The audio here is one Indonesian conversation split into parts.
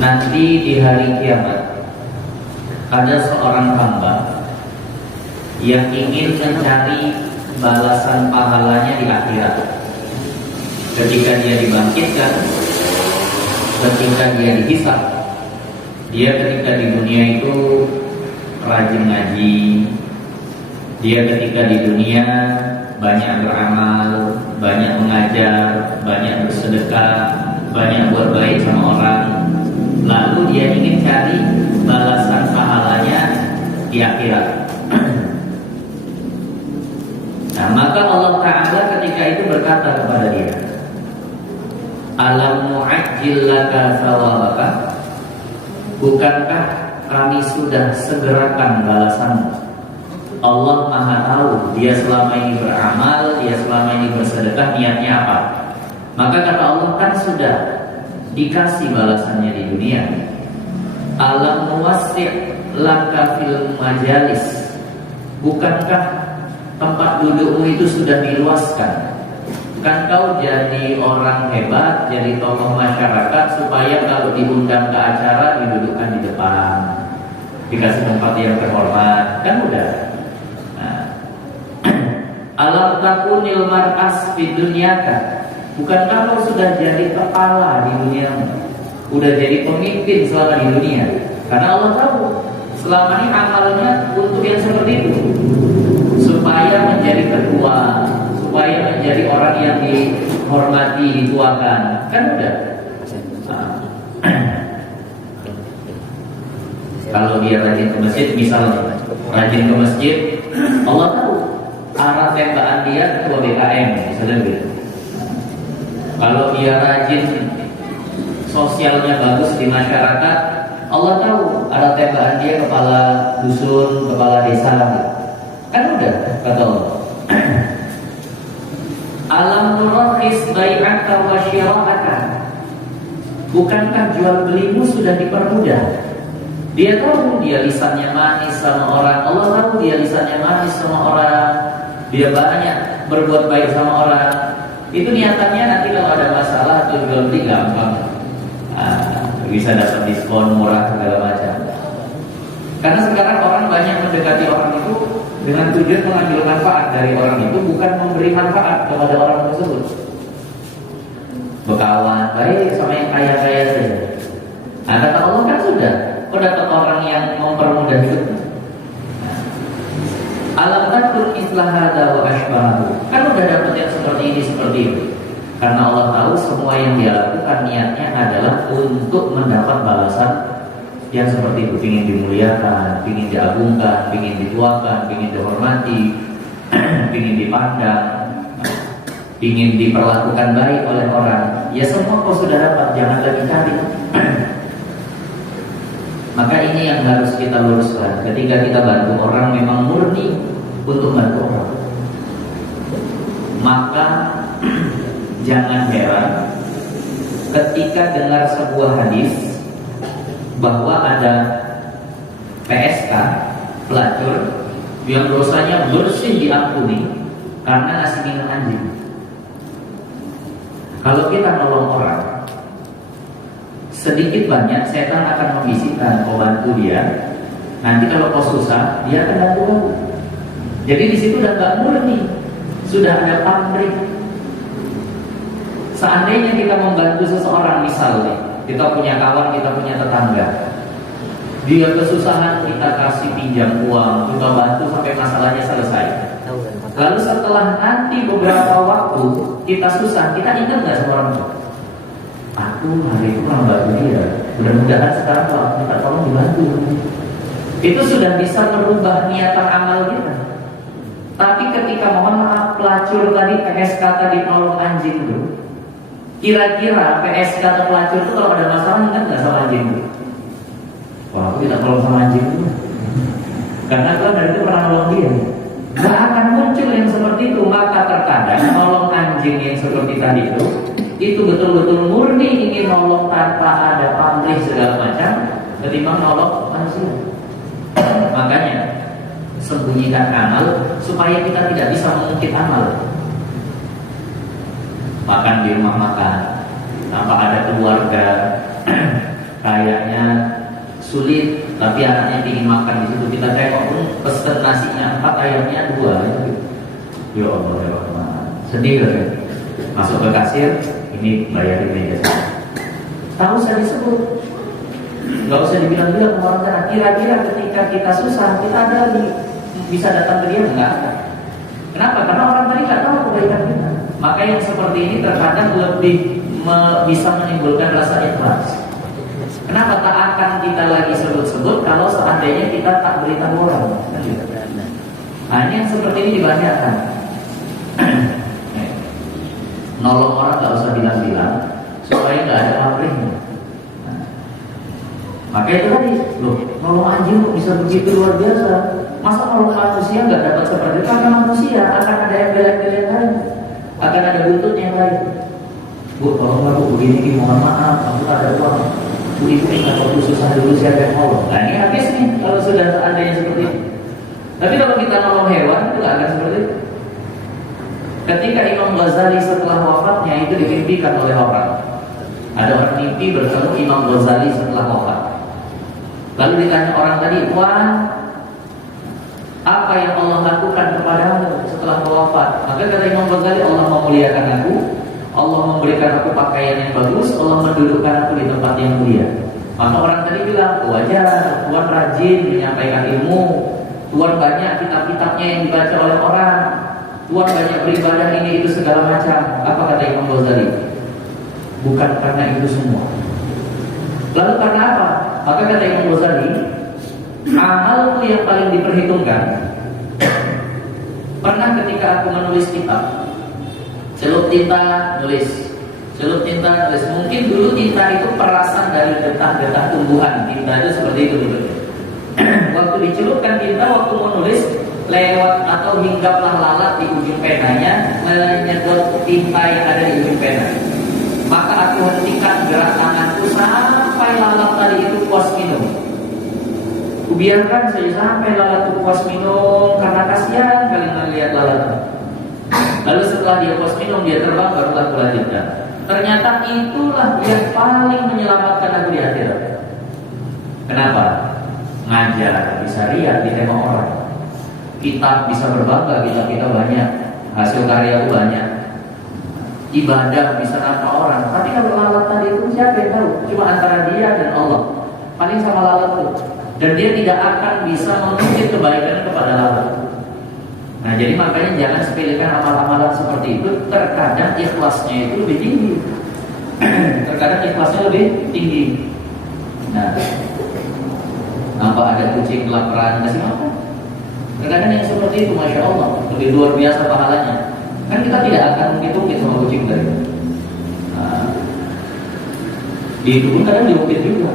nanti di hari kiamat ada seorang hamba yang ingin mencari balasan pahalanya di akhirat. Ketika dia dibangkitkan, ketika dia dihisab, dia ketika di dunia itu rajin ngaji, dia ketika di dunia banyak beramal, banyak mengajar, banyak bersedekah, banyak buat baik sama orang. Lalu dia ingin cari balasan pahalanya di akhirat. Nah, maka Allah Ta'ala ketika itu berkata kepada dia, Alam mu'ajjil laka thawabaka, bukankah kami sudah segerakan balasanmu? Allah Maha tahu dia selama ini beramal, dia selama ini bersedekah, niatnya apa. Maka kata Allah, kan sudah dikasih balasannya di dunia. Alam muwassi' laka fil majalis, bukankah tempat dudukmu itu sudah diluaskan? Kan kau jadi orang hebat, jadi tokoh masyarakat, supaya kalau diundang ke acara didudukkan di depan, dikasih tempat yang terhormat, kan udah. Nah. Alam takunil mar'as fid dunyaka, bukankah kau sudah jadi kepala di duniamu, udah jadi pemimpin selama di dunia? Karena Allah tahu selama ini amalnya untuk yang seperti itu, supaya menjadi ketua, supaya menjadi orang yang dihormati, dituakan, kan udah. Kalau dia rajin ke masjid, misalnya rajin ke masjid, Allah tahu arah tembakan dia ketua BKM, misalnya gitu. Kalau dia rajin, sosialnya bagus di masyarakat, Allah tahu arah tembakan dia kepala dusun, kepala desa, kan udah, kata Allah. Alam nurakhis bai'aka wa syira'aka, bukankah jual belimu sudah dipermudah? Dia tahu dia lisannya manis sama orang, Allah tahu dia lisannya manis sama orang, dia banyak berbuat baik sama orang. Itu niatannya nanti kalau ada masalah atau jual beli gampang, bisa dapat diskon murah segala macam. Karena sekarang orang banyak mendekati orang itu dengan tujuan mengambil manfaat dari orang itu, bukan memberi manfaat kepada orang tersebut. Berkawan baik sama yang kaya-kaya saja. Nah, kata Allah kan sudah, kau dapat orang yang mempermudah hidupmu. Alam takun islah hada wa ashbahu, kan udah dapat yang seperti ini, seperti itu. Karena Allah tahu semua yang dia lakukan niatnya adalah untuk mendapat balasan yang seperti itu. Ingin dimuliakan, ingin diagungkan, ingin dituakan, ingin dihormati, ingin dipandang, ingin diperlakukan baik oleh orang. Ya semua kau sudah dapat, jangan lagi cari. Maka ini yang harus kita luruskan. Ketika kita bantu orang, memang murni untuk bantu orang. Maka jangan heran ketika dengar sebuah hadis bahwa ada PSK, pelacur, yang dosanya bersih diampuni karena ngasih minum anjing. Kalau kita nolong orang, sedikit banyak setan akan membisikkan kau bantu dia. Nanti kalau kau susah, dia akan bantu kamu. Jadi di situ udah nggak murni, sudah ada pamrih. Seandainya kita membantu seseorang, misalnya kita punya kawan, kita punya tetangga, dia kesusahan, kita kasih pinjam uang, kita bantu sampai masalahnya selesai. Lalu setelah nanti beberapa waktu kita susah, kita ingat nggak sama orang tua? Aku hari itu pernah bantu dia. Mudah-mudahan sekarang kalau kita tolong dibantu. Itu sudah bisa merubah niatan amal kita. Tapi ketika mohon maaf pelacur tadi, PSK tadi nolong anjing itu, kira-kira PSK atau pelacur itu kalau ada masalah ingat nggak sama anjing itu? Wah, aku tidak nolong sama anjing itu. Karena kalau dari itu pernah nolong dia. Gak akan muncul yang seperti itu. Maka terkadang nolong anjing yang seperti tadi itu betul-betul murni ingin nolong tanpa ada pamrih segala macam, ketimbang nolong manusia. Makanya sembunyikan amal supaya kita tidak bisa mengungkit amal. Makan di rumah makan tanpa ada keluarga, kayaknya sulit, tapi anaknya ingin makan di situ. Kita tengok pun pesen nasinya 4, ayamnya 2. Ya Allah, ya Allah, sedih kan? Masuk ke kasir, ini bayarin meja saya. Tak usah disebut, nggak usah dibilang-bilang orang sana. Kira-kira ketika kita susah, kita ada bisa datang ke dia nggak ada. Kenapa? Karena orang tadi nggak tahu kebaikan kita. Maka yang seperti ini terkadang lebih bisa menimbulkan rasa ikhlas. Kenapa tak akan kita lagi sebut-sebut kalau seandainya kita tak beritahu orang? Nah, ini yang seperti ini dibanyakan. Nolong orang nggak usah bilang-bilang supaya nggak ada pamrihnya. Maka itu tadi, loh, nolong anjing kok bisa begitu luar biasa? Masa nolong manusia nggak dapat seperti itu? Karena manusia akan ada yang bela-bela yang lain, akan ada buntutnya yang lain. Bu, tolonglah bu, begini, mohon maaf, aku tak ada uang. Bu, ibu ingat waktu susah dulu siapa yang nolong? Nah ini habis nih kalau sudah seandainya seperti itu. Tapi kalau kita nolong hewan itu nggak akan seperti itu. Ketika Imam Ghazali setelah wafatnya itu dimimpikan oleh orang. Ada orang mimpi bertemu Imam Ghazali setelah wafat. Lalu ditanya orang tadi, "Wan, apa yang Allah lakukan kepadamu setelah wafat?" Maka kata Imam Ghazali, "Allah memuliakan aku, Allah memberikan aku pakaian yang bagus, Allah mendudukkan aku di tempat yang mulia." Maka orang tadi bilang, "Wajar, Tuhan rajin menyampaikan ilmu, Tuhan banyak kitab-kitabnya yang dibaca oleh orang, Tuhan banyak beribadah ini itu segala macam." Apa kata Imam Ghazali? Bukan karena itu semua. Lalu karena apa? Maka kata Imam Ghazali, amalku yang paling diperhitungkan. Pernah ketika aku menulis kitab, celup tinta nulis, celup tinta nulis. Mungkin dulu tinta itu perasan dari getah-getah tumbuhan. Tinta itu seperti itu dulu. Waktu dicelupkan tinta, waktu mau nulis, lewat atau hinggaplah lalat di ujung penanya, menyedot tinta yang ada di ujung pena. Maka aku hentikan gerak tanganku sampai lalat tadi itu puas minum. Kubiarkan saja sampai lalat itu puas minum, karena kasihan kali melihat lalat. Lalu setelah dia puas minum, dia terbang, barulah aku lanjutkan. Ternyata itulah yang paling menyelamatkan aku di akhirat. Kenapa? Ngajar bisa riak ditengok orang. Kitab bisa berbangga, kita banyak, hasil karya banyak. Ibadah bisa nambah orang. Tapi kalau lalat tadi itu siapa yang tahu? Cuma antara dia dan Allah. Paling sama lalat itu. Dan dia tidak akan bisa mengungkit kebaikan kepada lalat. Nah jadi makanya jangan sepelekan amal-amalan seperti itu. Terkadang ikhlasnya itu lebih tinggi. Terkadang ikhlasnya lebih tinggi. Nah, nampak ada kucing kelaparan kasih makan. Terkadang yang seperti itu, Masya Allah, lebih luar biasa pahalanya. Kan kita tidak akan menghitung sama kucing tadi. Nah, di itu pun kadang diungkit juga.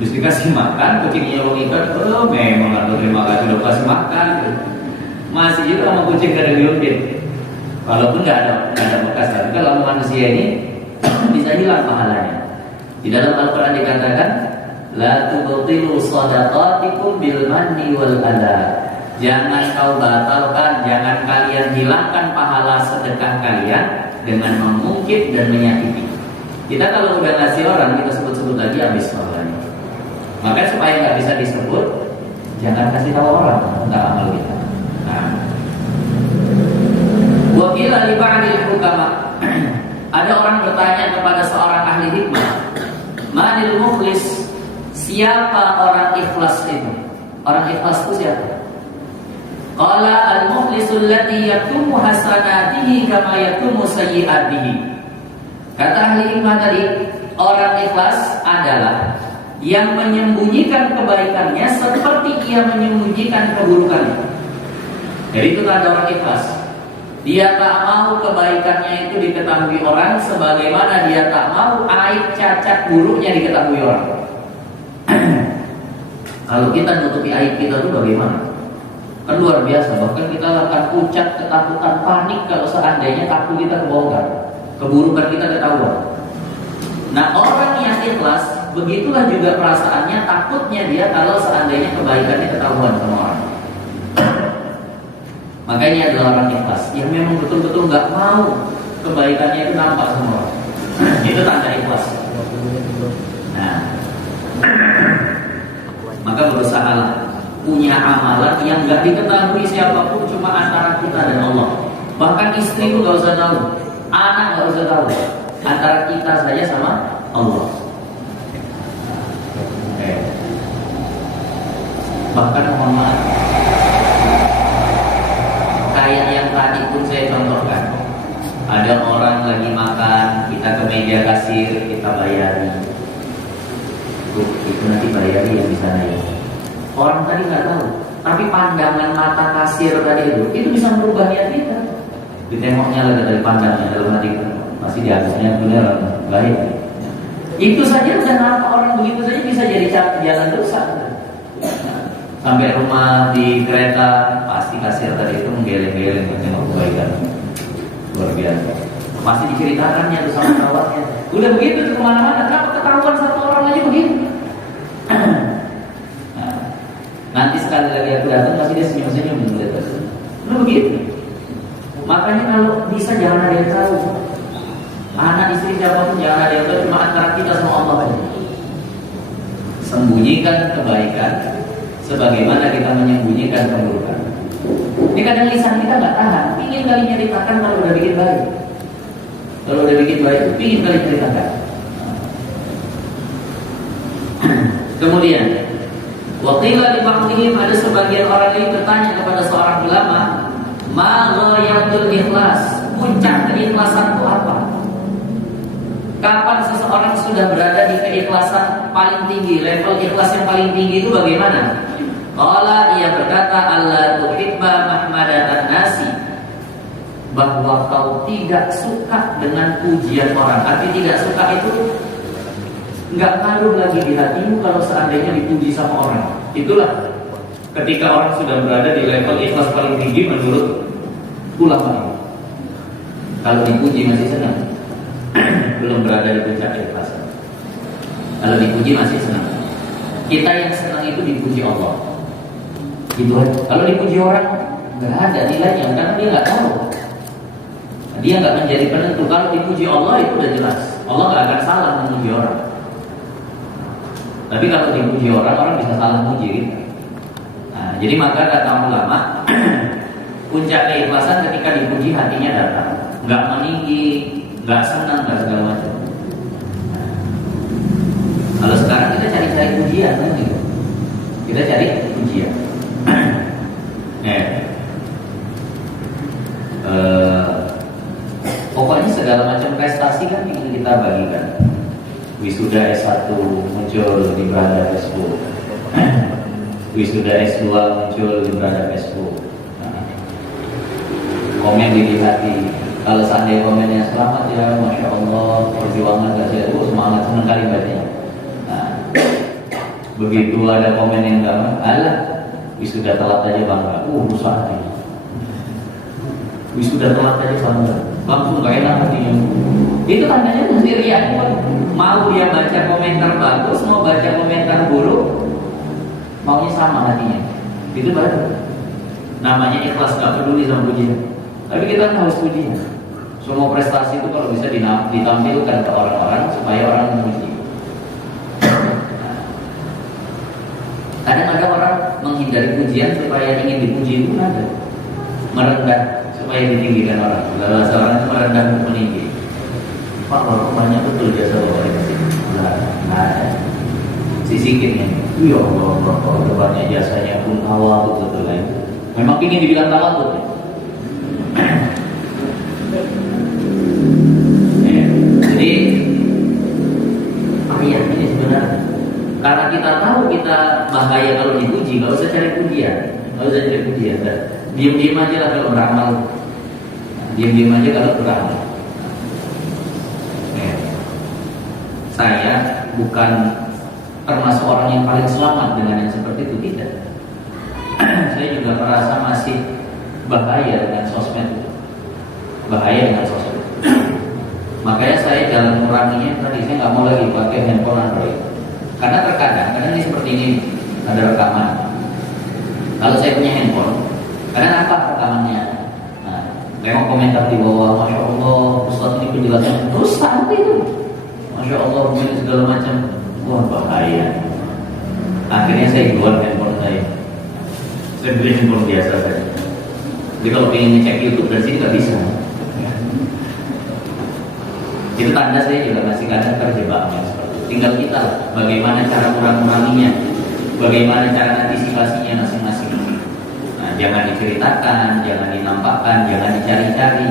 Terus dikasih makan, kucingnya mengikat, oh memang atau terima kasih udah kasih makan. Masih juga sama kucing kadang diungkit. Walaupun nggak ada bekas, tapi kalau manusia ini bisa hilang pahalanya. Di dalam Al-Quran dikatakan, la tubtilu shadaqatikum bil manni wal adha. Jangan kau batalkan, jangan kalian hilangkan pahala sedekah kalian dengan mengungkit dan menyakiti. Kita kalau udah ngasih orang, kita sebut-sebut lagi habis pahalanya. Maka supaya nggak bisa disebut, jangan kasih tahu orang tentang amal kita. Nah, wakil li ba'dil hukama. Ada orang bertanya kepada seorang ahli hikmah, manil mukhlis? Siapa orang ikhlas itu? Orang ikhlas itu siapa? Qala al-mukhlisul ladzi yaktumu hasanatihi kama yaktumu sayyi'atihi. Kata ahli hikmah tadi, orang ikhlas adalah yang menyembunyikan kebaikannya seperti ia menyembunyikan keburukannya. Jadi itu tanda orang ikhlas. Dia tak mau kebaikannya itu diketahui orang, sebagaimana dia tak mau aib cacat buruknya diketahui orang. Kalau kita nutupi aib kita itu bagaimana? Kan luar biasa, bahkan kita akan pucat, ketakutan, panik kalau seandainya takut kita kebongkar, keburukan kita ketahuan. Nah orang yang ikhlas, begitulah juga perasaannya, takutnya dia kalau seandainya kebaikannya ketahuan sama orang. Makanya adalah orang ikhlas yang memang betul-betul gak mau kebaikannya itu nampak sama orang. Itu tanda ikhlas. Nah, Maka berusahalah punya amalan yang nggak diketahui siapapun, cuma antara kita dan Allah. Bahkan istri itu nggak usah tahu, anak nggak usah tahu, antara kita saja sama Allah. Bahkan mohon maaf, kayak yang tadi pun saya contohkan, ada orang lagi makan, kita ke meja kasir, kita bayari. Itu nanti bayari yang di sana ya. Orang tadi nggak tahu, tapi pandangan mata kasir tadi itu bisa merubah niat kita. Ditengoknya lagi dari pandangnya dalam hati kita, masih di atasnya benar baik. Itu saja udah apa orang begitu saja bisa jadi jalan dosa. Sampai rumah di kereta pasti kasir tadi itu menggeleng-geleng menengok kebaikan luar biasa. Pasti diceritakannya tuh sama kawannya. Udah begitu tuh kemana-mana, kenapa ketahuan satu orang aja begitu? Nanti sekali lagi aku datang pasti dia senyum-senyum melihat itu. Udah begitu. Makanya kalau bisa jangan ada yang tahu. Anak istri siapapun jangan ada yang tahu, cuma antara kita sama Allah aja. Sembunyikan kebaikan sebagaimana kita menyembunyikan keburukan. Ini kadang lisan kita nggak tahan, pingin kali nyeritakan kalau udah bikin baik. Kalau udah bikin baik, pingin kali ceritakan. Kemudian, waqila li ba'dihim, ada sebagian orang lain bertanya kepada seorang ulama, ma ghayatul ikhlas, puncak keikhlasan itu apa? Kapan seseorang sudah berada di keikhlasan paling tinggi, level ikhlas yang paling tinggi itu bagaimana? Qala, ia berkata, Allah tuhibba mahmadatan nasi, bahwa kau tidak suka dengan pujian orang. Arti tidak suka itu nggak ngaruh lagi di hatimu kalau seandainya dipuji sama orang. Itulah ketika orang sudah berada di level ikhlas paling tinggi menurut ulama. Kalau dipuji masih senang, belum berada di puncak ikhlas. Kalau dipuji masih senang. Kita yang senang itu dipuji Allah. Gitu aja. Kalau dipuji orang nggak ada nilainya karena dia nggak tahu. Dia nggak menjadi penentu. Kalau dipuji Allah itu udah jelas. Allah nggak akan salah memuji orang. Tapi kalau dipuji orang, orang bisa salah memuji gitu. Nah, jadi maka kata ulama, puncak keikhlasan ketika dipuji hatinya datang, nggak meninggi, nggak senang, nggak segala macam. Nah, kalau sekarang kita cari-cari pujian kan gitu. Kita cari pujian. Pokoknya segala macam prestasi kan ingin kita bagikan. Wisuda S1 muncul di beranda Facebook. Wisuda S2 muncul di beranda Facebook. Komen dilihat-lihat. Kalau seandainya komennya selamat ya, masya Allah, perjuangan kasih, semangat, senang kali bacanya. Nah, begitu ada komen yang enggak, alah, wisuda telat aja bangga, rusak hati. Wisuda telat aja bangga, langsung gak enak hatinya. Itu tandanya mesti riak. Mau dia baca komentar bagus, mau baca komentar buruk, maunya sama hatinya. Itu baru namanya ikhlas, gak peduli sama pujian. Tapi kita harus pujian. Semua prestasi itu kalau bisa ditampilkan ke orang-orang supaya orang memuji. Kadang ada orang menghindari pujian supaya ingin dipuji itu ada. Merendah supaya ditinggikan orang. Bahasa orang itu merendah untuk meninggi. Pak, kalau banyak betul jasa bapak ini. Nah, sisikin ini. Ya Allah, kalau banyak jasanya pun awal betul lain. Memang ingin dibilang tawadhu. Jadi ayat ini sebenarnya karena kita tahu kita bahaya kalau dipuji, nggak usah cari pujian, diam-diam aja lah kalau beramal, diam-diam aja kalau beramal. Saya bukan termasuk orang yang paling selamat dengan yang seperti itu, tidak. Saya juga merasa masih bahaya dengan sosmed itu. Bahaya dengan sosmed. Makanya saya dalam menguranginya tadi, saya nggak mau lagi pakai handphone Android. Karena terkadang ini seperti ini, ada rekaman. Kalau saya punya handphone, kadang apa rekamannya? Nah, tengok komentar di bawah, masya Allah, Ustaz ini penjelasan terus sampai itu, masya Allah, begini segala macam. Wah, bahaya. Akhirnya saya jual handphone saya. Saya beli handphone biasa saja. Jadi kalau pengen ngecek YouTube dari sini nggak bisa. Itu tanda saya juga masih kadang terjebaknya. Tinggal kita bagaimana cara kurang-kuranginya, bagaimana cara antisipasinya masing-masing. Nah, jangan diceritakan, jangan dinampakkan, jangan dicari-cari.